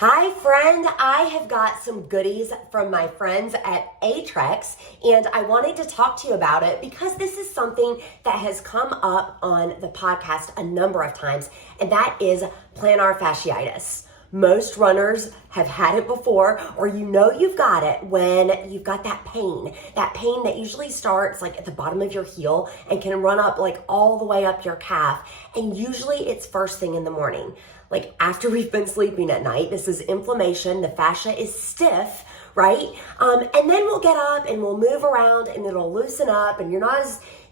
Hi friend, I have got some goodies from my friends at Aetrex and I wanted to talk to you about it because this is something that has come up on the podcast a number of times, and that is plantar fasciitis. Most runners have had it before, or you know you've got it when you've got that pain that usually starts like at the bottom of your heel and can run up like all the way up your calf, and usually it's first thing in the morning. Like after we've been sleeping at night, this is inflammation, the fascia is stiff, right? And then we'll get up and we'll move around and it'll loosen up and you're not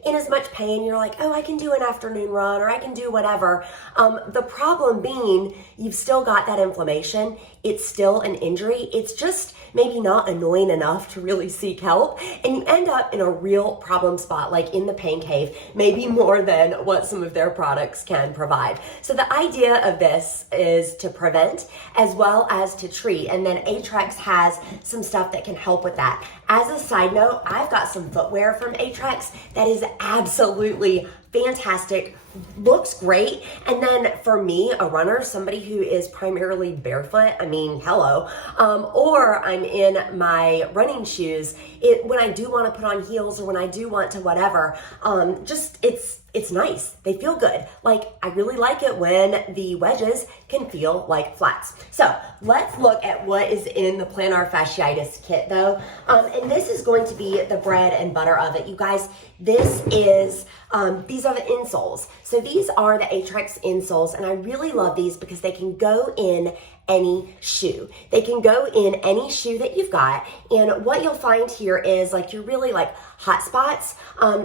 in as much pain. You're like, oh, I can do an afternoon run or I can do whatever. The problem being you've still got that inflammation. It's still an injury. It's just maybe not annoying enough to really seek help. And you end up in a real problem spot, like in the pain cave, maybe more than what some of their products can provide. So the idea of this is to prevent as well as to treat. And then Aetrex has some stuff that can help with that. As a side note, I've got some footwear from Aetrex that is absolutely fantastic, looks great. And then for me, a runner, somebody who is primarily barefoot, I mean, hello, or I'm in my running shoes, when I do want to put on heels or when I do want to whatever, it's nice. They feel good. Like, I really like it when the wedges can feel like flats. So let's look at what is in the plantar fasciitis kit though. And this is going to be the bread and butter of it. You guys, this is, these are the insoles. So these are the Aetrex insoles, and I really love these because they can go in any shoe. They can go in any shoe that you've got, and what you'll find here is like your really like hot spots.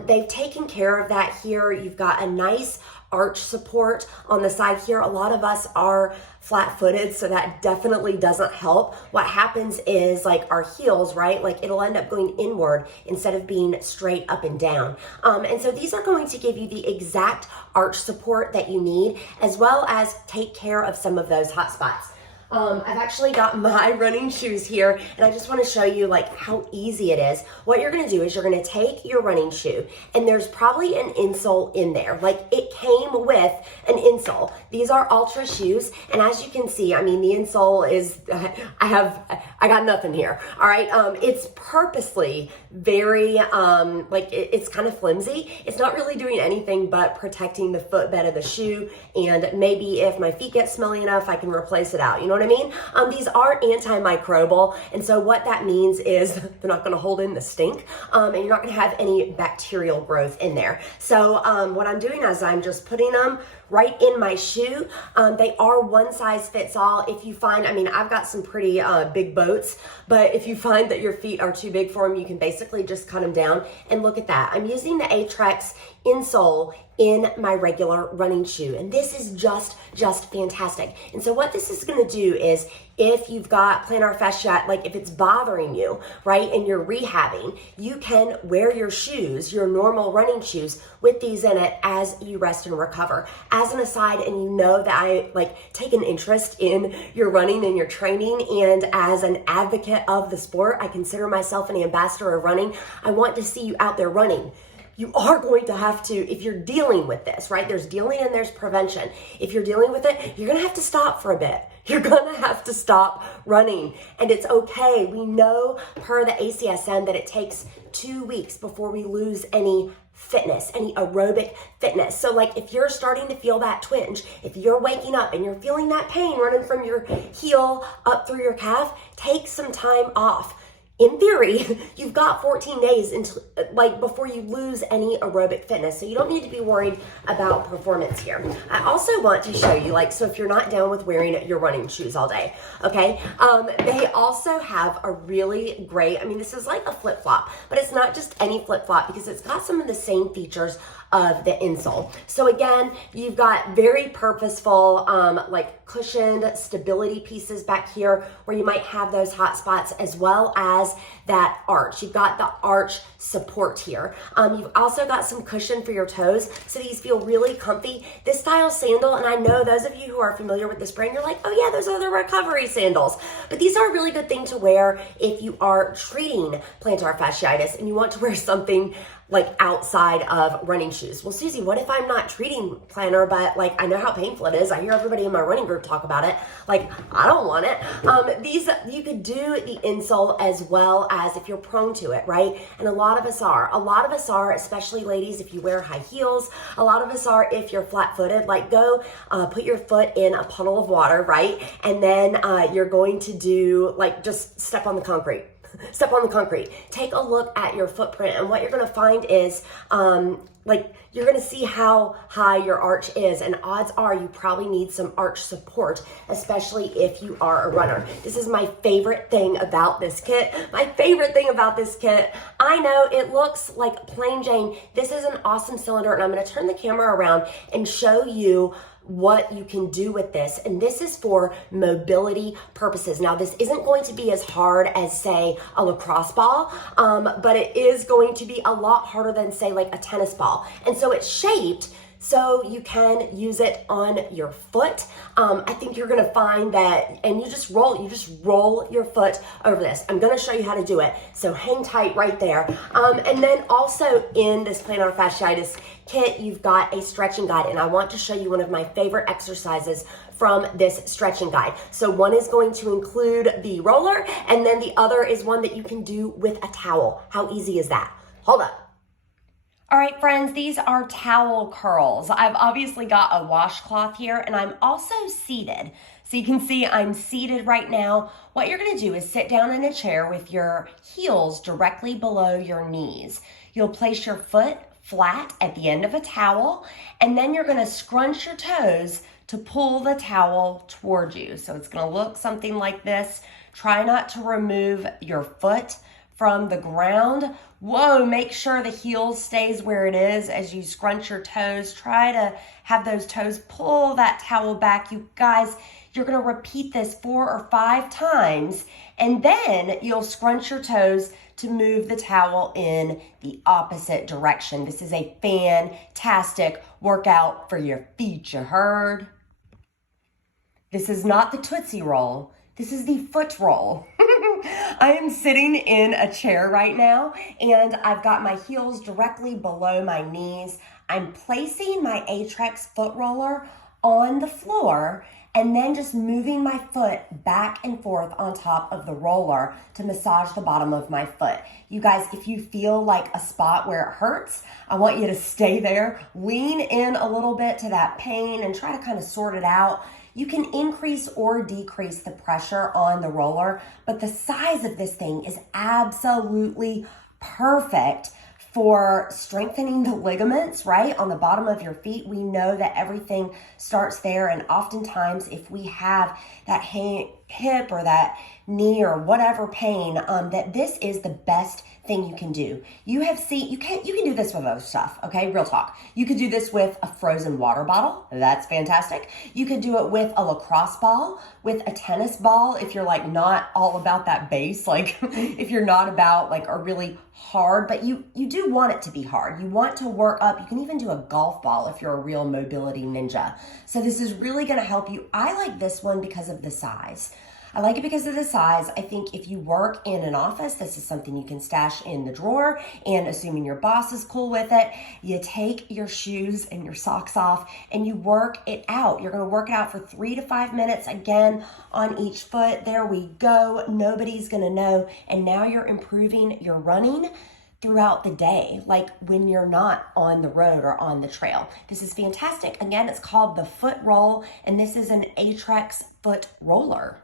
They've taken care of that here. You've got a nice arch support on the side here. A lot of us are flat-footed, so that definitely doesn't help. What happens is like our heels, right? Like it'll end up going inward instead of being straight up and down. And so these are going to give you the exact arch support that you need, as well as take care of some of those hot spots. I've actually got my running shoes here, and I just want to show you like how easy it is. What you're going to do is you're going to take your running shoe, and there's probably an insole in there. Like it came with an insole. These are Ultra shoes, and as you can see, I mean, the insole is, I got nothing here. All right. It's purposely very, it's kind of flimsy. It's not really doing anything but protecting the footbed of the shoe. And maybe if my feet get smelly enough, I can replace it out. You know what I mean? These are antimicrobial, and so what that means is they're not going to hold in the stink, and you're not going to have any bacterial growth in there. So what I'm doing is I'm just putting them right in my shoe. They are one size fits all. If you find, I mean, I've got some pretty big boats, but if you find that your feet are too big for them, you can basically just cut them down. And look at that. I'm using the Aetrex insole in my regular running shoe, and this is just fantastic. And so what this is going to do is, if you've got plantar fascia, like if it's bothering you, right, and you're rehabbing, you can wear your shoes, your normal running shoes, with these in it as you rest and recover. As an aside, and you know that I like take an interest in your running and your training, and as an advocate of the sport, I consider myself an ambassador of running. I want to see you out there running. You are going to have to, if you're dealing with this, right? There's dealing and there's prevention. If you're dealing with it, you're going to have to stop for a bit. You're going to have to stop running, and it's okay. We know per the ACSM that it takes 2 weeks before we lose any fitness, any aerobic fitness. So like if you're starting to feel that twinge, if you're waking up and you're feeling that pain running from your heel up through your calf, take some time off. In theory, you've got 14 days until, before you lose any aerobic fitness. So you don't need to be worried about performance here. I also want to show you, so if you're not down with wearing your running shoes all day, okay? They also have a really great, I mean, this is like a flip-flop, but it's not just any flip-flop because it's got some of the same features of the insole. So again, you've got very purposeful, cushioned stability pieces back here where you might have those hot spots, as well as that arch. You've got the arch support here. You've also got some cushion for your toes, so these feel really comfy. This style sandal, and I know those of you who are familiar with this brand, you're like, oh yeah, those are the recovery sandals. But these are a really good thing to wear if you are treating plantar fasciitis and you want to wear something like outside of running shoes. Well, Susie, what if I'm not treating plantar, but like I know how painful it is. I hear everybody in my running group talk about it. Like, I don't want it. You could do the insole as well as if you're prone to it, right? And a lot of us are, especially ladies, if you wear high heels. A lot of us are if you're flat-footed. Like, go put your foot in a puddle of water, right? And then you're going to do, like, just step on the concrete. Step on the concrete. Take a look at your footprint, and what you're going to find is like you're going to see how high your arch is, and odds are you probably need some arch support, especially if you are a runner. This is my favorite thing about this kit. I know it looks like plain Jane. This is an awesome cylinder, and I'm going to turn the camera around and show you what you can do with this. And this is for mobility purposes. Now, this isn't going to be as hard as, say, a lacrosse ball, but it is going to be a lot harder than, say, like a tennis ball. And so it's shaped so you can use it on your foot. I think you're gonna find that, and you just roll your foot over this. I'm gonna show you how to do it, so hang tight right there. And then also in this plantar fasciitis kit, you've got a stretching guide, and I want to show you one of my favorite exercises from this stretching guide. So one is going to include the roller, and then the other is one that you can do with a towel. How easy is that? Hold up. All right, friends, these are towel curls. I've obviously got a washcloth here, and I'm also seated. So you can see I'm seated right now. What you're gonna do is sit down in a chair with your heels directly below your knees. You'll place your foot flat at the end of a towel, and then you're gonna scrunch your toes to pull the towel toward you. So it's gonna look something like this. Try not to remove your foot from the ground. Whoa, make sure the heel stays where it is as you scrunch your toes. Try to have those toes pull that towel back. You guys, you're gonna repeat this 4 or 5 times, and then you'll scrunch your toes to move the towel in the opposite direction. This is a fantastic workout for your feet, you heard? This is not the Tootsie Roll. This is the foot roll. I am sitting in a chair right now, and I've got my heels directly below my knees. I'm placing my Aetrex Foot Roller on the floor, and then just moving my foot back and forth on top of the roller to massage the bottom of my foot. You guys, if you feel like a spot where it hurts, I want you to stay there, lean in a little bit to that pain, and try to kind of sort it out. You can increase or decrease the pressure on the roller, but the size of this thing is absolutely perfect for strengthening the ligaments, right? On the bottom of your feet, we know that everything starts there, and oftentimes if we have that hip or that knee or whatever pain, that this is the best thing you can do. You can do this with other stuff, okay? Real talk. You could do this with a frozen water bottle. That's fantastic. You could do it with a lacrosse ball, with a tennis ball, if you're like not all about that base, like if you're not about like a really hard, but you do want it to be hard. You want to work up. You can even do a golf ball if you're a real mobility ninja. So this is really gonna help you. I like this one because of the size. I like it because of the size. I think if you work in an office, this is something you can stash in the drawer, and assuming your boss is cool with it, you take your shoes and your socks off and you work it out. You're gonna work it out for 3 to 5 minutes, again, on each foot. There we go. Nobody's gonna know. And now you're improving your running throughout the day, like when you're not on the road or on the trail. This is fantastic. Again, it's called the Foot Roll, and this is an Aetrex Foot Roller.